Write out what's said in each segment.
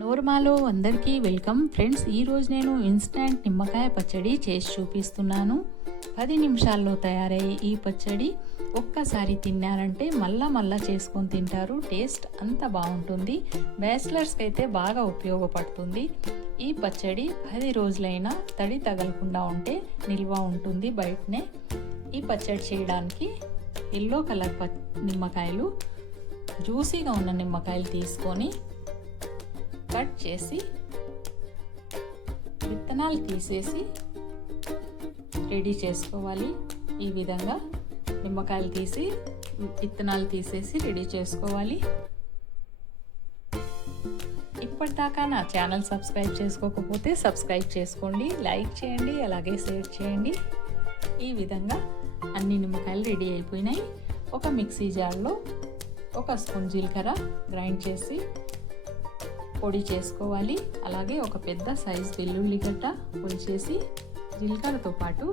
నోర్మాలో అందరికీ welcome friends. ఈరోజు నేను ఇన్స్టంట్ నిమ్మకాయ పచ్చడి చేసి చూపిస్తున్నాను. 10 నిమిషాల్లో తయారయ్యే ఈ పచ్చడి ఒక్కసారి తిన్నారంటే మళ్ళా చేసుకొని తింటారు. టేస్ట్ అంత బాగుంటుంది. బ్యాచిలర్స్కి అయితే బాగా ఉపయోగపడుతుంది. ఈ పచ్చడి 10 రోజులైనా తడి తగలకుండా ఉంటే నిల్వ ఉంటుంది బయటనే. ఈ పచ్చడి చేయడానికి ఎల్లో కలర్ నిమ్మకాయలు, జ్యూసీగా ఉన్న నిమ్మకాయలు తీసుకొని కట్ చేసి విత్తనాలు తీసేసి రెడీ చేసుకోవాలి. ఈ విధంగా నిమ్మకాయలు తీసి విత్తనాలు తీసేసి రెడీ చేసుకోవాలి. ఇప్పటిదాకా నా ఛానల్ సబ్స్క్రైబ్ చేసుకోకపోతే సబ్స్క్రైబ్ చేసుకోండి, లైక్ చేయండి, అలాగే షేర్ చేయండి. ఈ విధంగా అన్ని నిమ్మకాయలు రెడీ అయిపోయినాయి. ఒక మిక్సీ జార్లో 1 స్పూన్ జీలకర్ర గ్రైండ్ చేసి పొడి చేసుకోవాలి. అలాగే ఒక పెద్ద సైజ్ వెల్లుల్లిగడ్డ పొడి చేసి జీలకర్రతో పాటు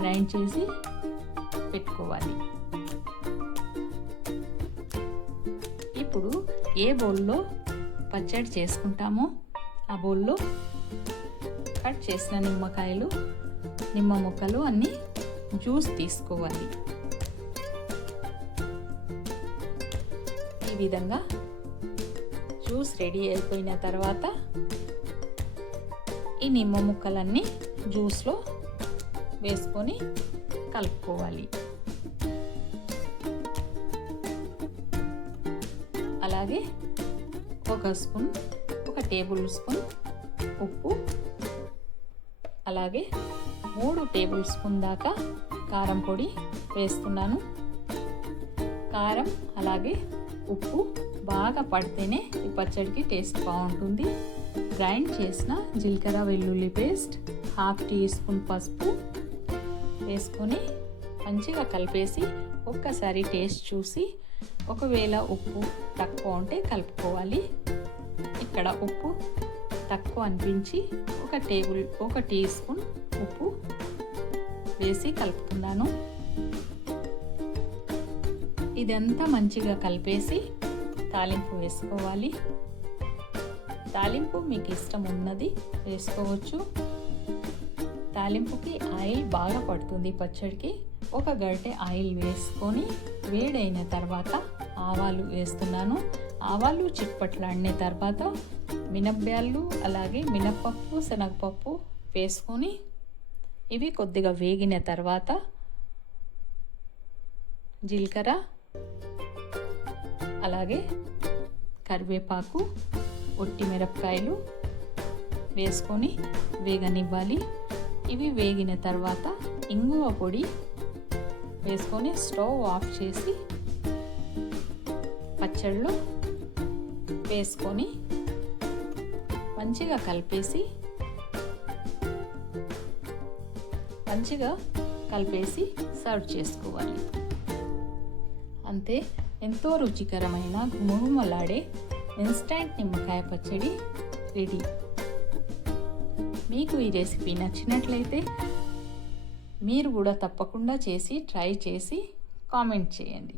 గ్రైండ్ చేసి పెట్టుకోవాలి. ఇప్పుడు ఏ బౌల్లో పచ్చడి చేసుకుంటామో ఆ బౌల్లో కట్ చేసిన నిమ్మకాయలు, నిమ్మ ముక్కలు అన్నీ జ్యూస్ తీసుకోవాలి. ఈ విధంగా జ్యూస్ రెడీ అయిపోయిన తర్వాత ఈ నిమ్మ ముక్కలన్నీ జ్యూస్లో వేసుకొని కలుపుకోవాలి. అలాగే 1 టేబుల్ స్పూన్ ఉప్పు, అలాగే 3 టేబుల్ స్పూన్ దాకా కారం పొడి వేస్తున్నాను. కారం అలాగే ఉప్పు బాగా పడితేనే ఈ పచ్చడికి టేస్ట్ బాగుంటుంది. గ్రైండ్ చేసిన జీలకర్ర వెల్లుల్లి పేస్ట్, 1/2 టీ స్పూన్ పసుపు వేసుకొని మంచిగా కలిపేసి ఒక్కసారి టేస్ట్ చూసి ఒకవేళ ఉప్పు తక్కువ ఉంటే కలుపుకోవాలి. ఇక్కడ ఉప్పు తక్కువ అనిపించి 1 టీ స్పూన్ ఉప్పు వేసి కలుపుతున్నాను. ఇదంతా మంచిగా కలిపేసి తాలింపు వేసుకోవాలి. తాలింపు మీకు ఇష్టం ఉన్నది వేసుకోవచ్చు. తాలింపుకి ఆయిల్ బాగా పడుతుంది పచ్చడికి. 1 గరిటె ఆయిల్ వేసుకొని వేడైన తర్వాత ఆవాలు వేస్తున్నాను. ఆవాలు చిట్పట్లాడిన తర్వాత మినప్పాలు, అలాగే మినప్పప్పు, శనగపప్పు వేసుకొని ఇవి కొద్దిగా వేగిన తర్వాత జీలకర్ర, అలాగే కరివేపాకు, ఒట్టి మిరపకాయలు వేసుకొని వేగనివ్వాలి. ఇవి వేగిన తర్వాత ఇంగువ పొడి వేసుకొని స్టవ్ ఆఫ్ చేసి పచ్చడిలో వేసుకొని మంచిగా కలిపేసి సర్వ్ చేసుకోవాలి. అంతే, ఎంతో రుచికరమైన గుమగుమలాడే ఇన్స్టంట్ నిమ్మకాయ పచ్చడి రెడీ. మీకు ఈ రెసిపీ నచ్చినట్లయితే మీరు కూడా తప్పకుండా ట్రై చేసి కామెంట్ చేయండి.